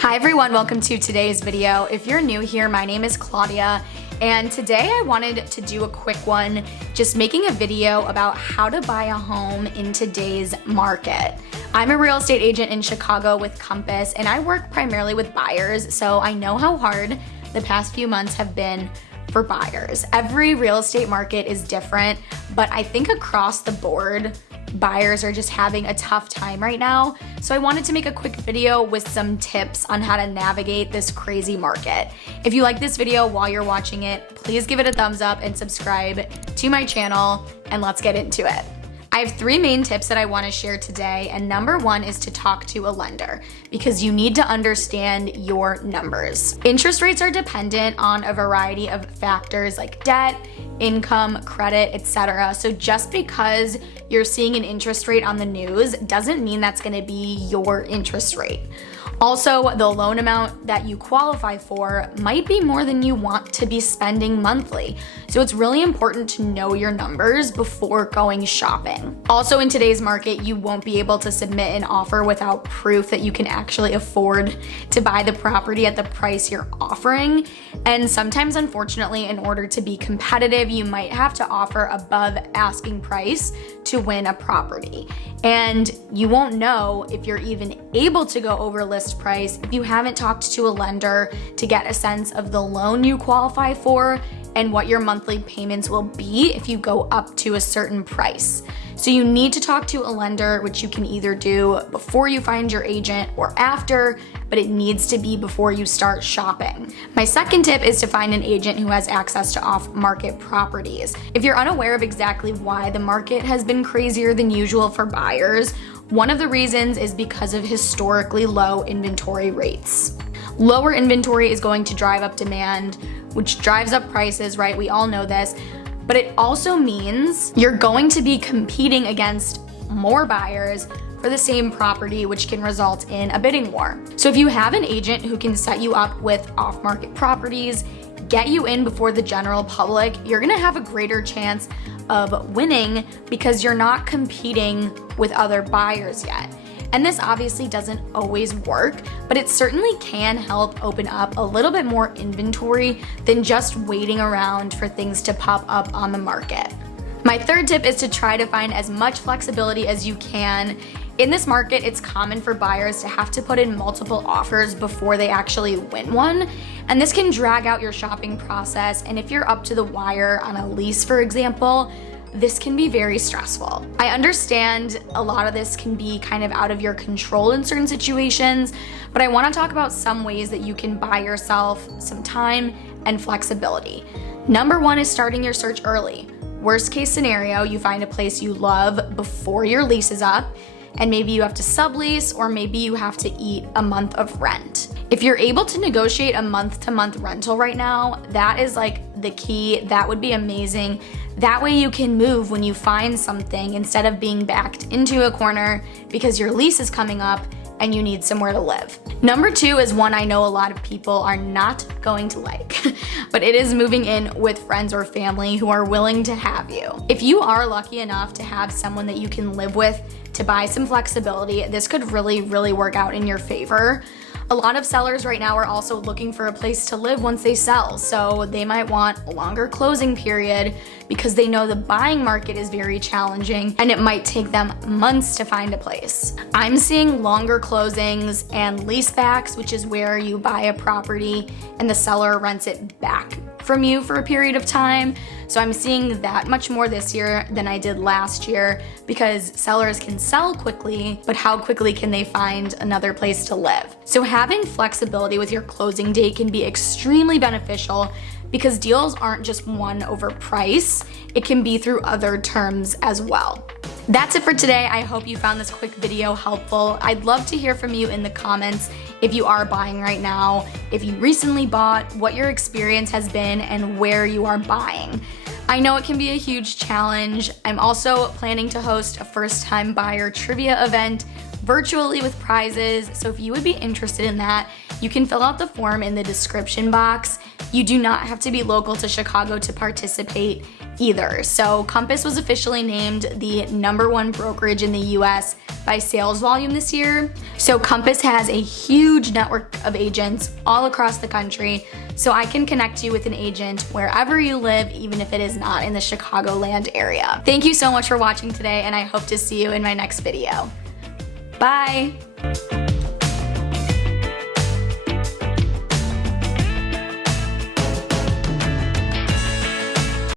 Hi everyone, welcome to today's video. If you're new here, my name is Claudia, and today I wanted to do a quick one, just making a video about how to buy a home in today's market. I'm a real estate agent in Chicago with Compass, and I work primarily with buyers, so I know how hard the past few months have been for buyers. Every real estate market is different, but I think across the board, buyers are just having a tough time right now. So I wanted to make a quick video with some tips on how to navigate this crazy market. If you like this video while you're watching it, please give it a thumbs up and subscribe to my channel, and let's get into it. I have three main tips that I want to share today, and number one is to talk to a lender because you need to understand your numbers. Interest rates are dependent on a variety of factors like debt, income, credit, etc. So just because you're seeing an interest rate on the news doesn't mean that's going to be your interest rate. Also, the loan amount that you qualify for might be more than you want to be spending monthly. So it's really important to know your numbers before going shopping. Also, in today's market, you won't be able to submit an offer without proof that you can actually afford to buy the property at the price you're offering. And sometimes, unfortunately, in order to be competitive, you might have to offer above asking price to win a property. And you won't know if you're even able to go over list price if you haven't talked to a lender to get a sense of the loan you qualify for and what your monthly payments will be if you go up to a certain price. So you need to talk to a lender, which you can either do before you find your agent or after, but it needs to be before you start shopping. My second tip is to find an agent who has access to off-market properties. If you're unaware of exactly why the market has been crazier than usual for buyers, one of the reasons is because of historically low inventory rates. Lower inventory is going to drive up demand, which drives up prices, right? We all know this. But it also means you're going to be competing against more buyers for the same property, which can result in a bidding war. So if you have an agent who can set you up with off-market properties, get you in before the general public, you're gonna have a greater chance of winning because you're not competing with other buyers yet. And this obviously doesn't always work, but it certainly can help open up a little bit more inventory than just waiting around for things to pop up on the market. My third tip is to try to find as much flexibility as you can. In this market, it's common for buyers to have to put in multiple offers before they actually win one, and this can drag out your shopping process. And if you're up to the wire on a lease, for example, this can be very stressful. I understand a lot of this can be kind of out of your control in certain situations, but I want to talk about some ways that you can buy yourself some time and flexibility. Number one is starting your search early. Worst case scenario, you find a place you love before your lease is up, and maybe you have to sublease, or maybe you have to eat a month of rent. If you're able to negotiate a month-to-month rental right now, that is like the key. That would be amazing. That way you can move when you find something instead of being backed into a corner because your lease is coming up and you need somewhere to live. Number two is one I know a lot of people are not going to like, but it is moving in with friends or family who are willing to have you. If you are lucky enough to have someone that you can live with to buy some flexibility, this could really, really work out in your favor. A lot of sellers right now are also looking for a place to live once they sell, so they might want a longer closing period because they know the buying market is very challenging and it might take them months to find a place. I'm seeing longer closings and leasebacks, which is where you buy a property and the seller rents it back from you for a period of time. So I'm seeing that much more this year than I did last year because sellers can sell quickly, but how quickly can they find another place to live? So having flexibility with your closing date can be extremely beneficial because deals aren't just won over price, it can be through other terms as well. That's it for today. I hope you found this quick video helpful. I'd love to hear from you in the comments if you are buying right now, if you recently bought, what your experience has been, and where you are buying. I know it can be a huge challenge. I'm also planning to host a first-time buyer trivia event virtually with prizes, so if you would be interested in that, you can fill out the form in the description box. You do not have to be local to Chicago to participate either. So Compass was officially named the #1 brokerage in the US by sales volume this year. So Compass has a huge network of agents all across the country, so I can connect you with an agent wherever you live, even if it is not in the Chicagoland area. Thank you so much for watching today, and I hope to see you in my next video. Bye!